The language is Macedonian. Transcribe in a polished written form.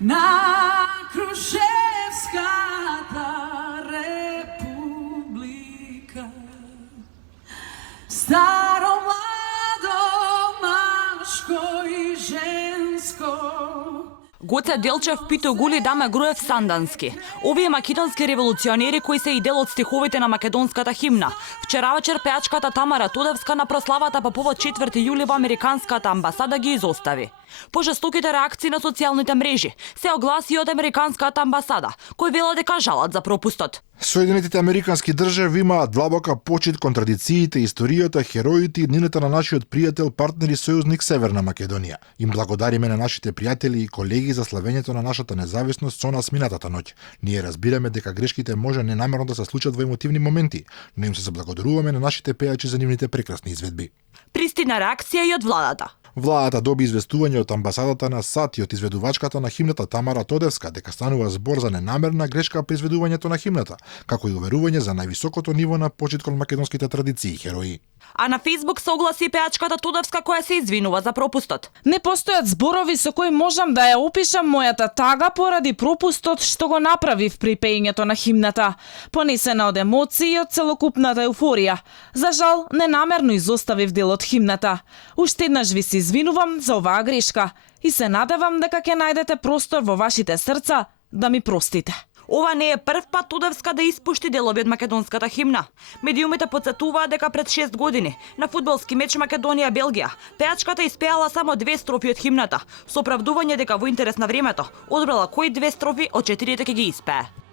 На Крушевската република старо младо машко и женско. Гоце Делчев, Пито Гули, Даме Груев, Сандански. Овие македонски револуционери кои се и дел од стиховите на македонската химна. Вчера вечер пеачката Тамара Тодевска на прославата по повод 4 јули во Американската амбасада ги изостави. По жестоките реакции на социјалните мрежи се огласи од Американската амбасада, кој вела дека жалат за пропустот. Соединетите американски држави имаат длабока почит кон традициите, историјата, хероите и днината на нашиот пријател, партнер и сојузник Северна Македонија. Им благодариме на нашите пријатели и колеги за славењето на нашата независност со нас минатата ноќ. Ние разбираме дека грешките може ненамерно да се случат во емотивни моменти, но им се заблагодаруваме на нашите пејачи за нивните прекрасни изведби. Пристигна реакција и од владата. Владата доби известување од амбасадата на САД и од изведувачката на химната Тамара Тодевска дека станува збор за ненамерна грешка при изведувањето на химната, како и уверување за највисокото ниво на почит кон македонските традиции и херои. А на Фейсбук се огласи пеачката Тодевска која се извинува за пропустот. Не постојат зборови со кои можам да ја опишам мојата тага поради пропустот што го направив при пеењето на химната, понесена од емоции и од целокупната еуфорија. За жал, ненамерно изоставив дел од химната. Уште еднаш ви се извинувам за оваа грешка и се надевам дека ќе најдете простор во вашите срца да ми простите. Ова не е прв пат Тодевска да испушти делови од македонската химна. Медиумите потсетуваат дека пред 6 години на фудбалски меч Македонија-Белгија пеачката испеала само 2 строфи од химната, со оправдување дека во интерес на времето одбрала кои 2 строфи од 4 ќе ги испее.